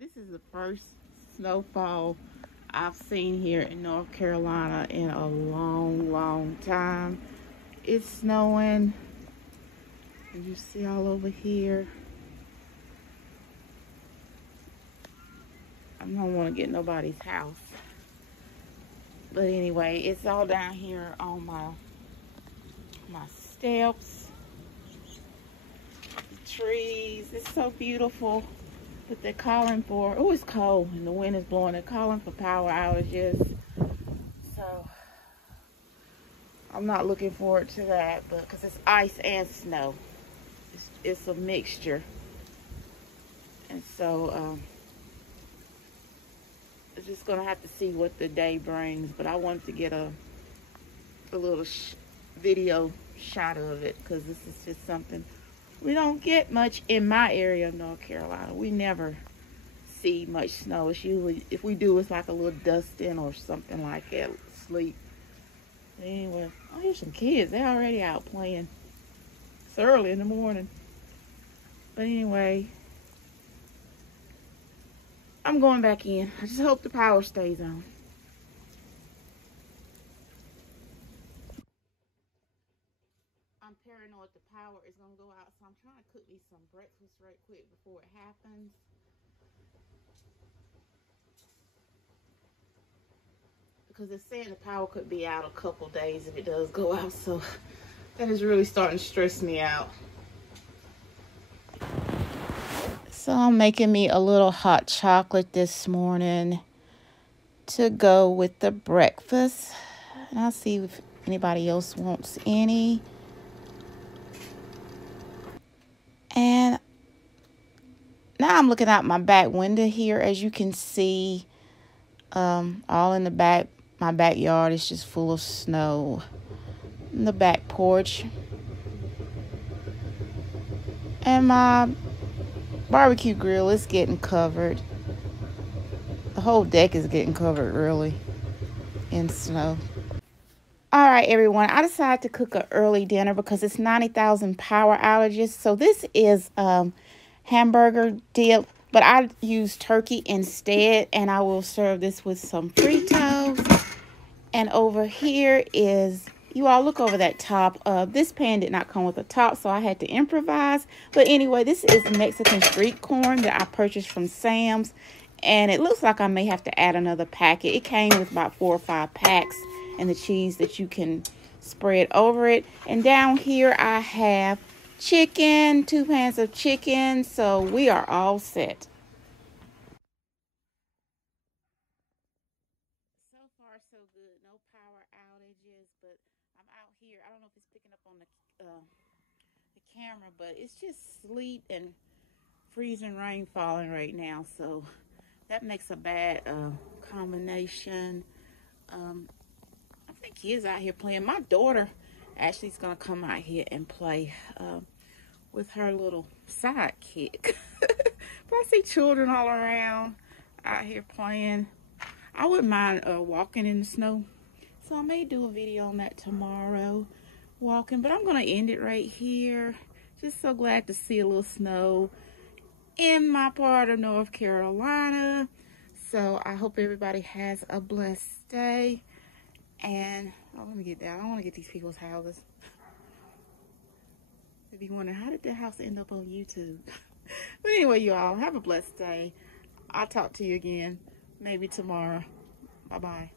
This is the first snowfall I've seen here in North Carolina in a long time. It's snowing, and you see all over here. I don't want to get nobody's house, but anyway, it's all down here on my steps, the trees. It's so beautiful. But they're calling for, oh, it's cold and the wind is blowing. They're calling for power outages. So I'm not looking forward to that, but because it's ice and snow, it's a mixture. And so I'm just gonna have to see what the day brings. But I wanted to get a little video shot of it, because this is just something we don't get much in my area of North Carolina. We never see much snow. It's usually, if we do, it's like a little dusting or something like that, sleep. But anyway, oh, here's some kids. They're already out playing. It's early in the morning. But anyway, I'm going back in. I just hope the power stays on. I'm paranoid the power is going to go out, so I'm trying to cook me some breakfast right quick before it happens. Because it's saying the power could be out a couple days if it does go out, so that is really starting to stress me out. So I'm making me a little hot chocolate this morning to go with the breakfast. And I'll see if anybody else wants any. And now I'm looking out my back window here. As you can see, all in the back, my backyard is just full of snow. In the back porch. And my barbecue grill is getting covered. The whole deck is getting covered, really, in snow. All right, everyone, I decided to cook an early dinner because it's 90,000 power outages. So this is hamburger dip, but I use turkey instead, and I will serve this with some Fritos. And over here is, you all look over that top. This pan did not come with a top, so I had to improvise. But anyway, this is Mexican street corn that I purchased from Sam's, and it looks like I may have to add another packet. It came with about 4 or 5 packs, and the cheese that you can spread over it. And down here I have chicken, 2 pans of chicken, so we are all set. So far so good, no power outages, but I'm out here. I don't know if it's picking up on the camera, but it's just sleet and freezing rain falling right now, so that makes a bad combination. I think kids out here playing. My daughter actually is gonna come out here and play with her little sidekick. But I see children all around out here playing. I wouldn't mind walking in the snow, so I may do a video on that tomorrow, walking. But I'm gonna end it right here. Just so glad to see a little snow in my part of North Carolina. So I hope everybody has a blessed day. And let me get down. I want to get these people's houses. If you wonder, how did their house end up on YouTube? But anyway, you all have a blessed day. I'll talk to you again maybe tomorrow. Bye-bye.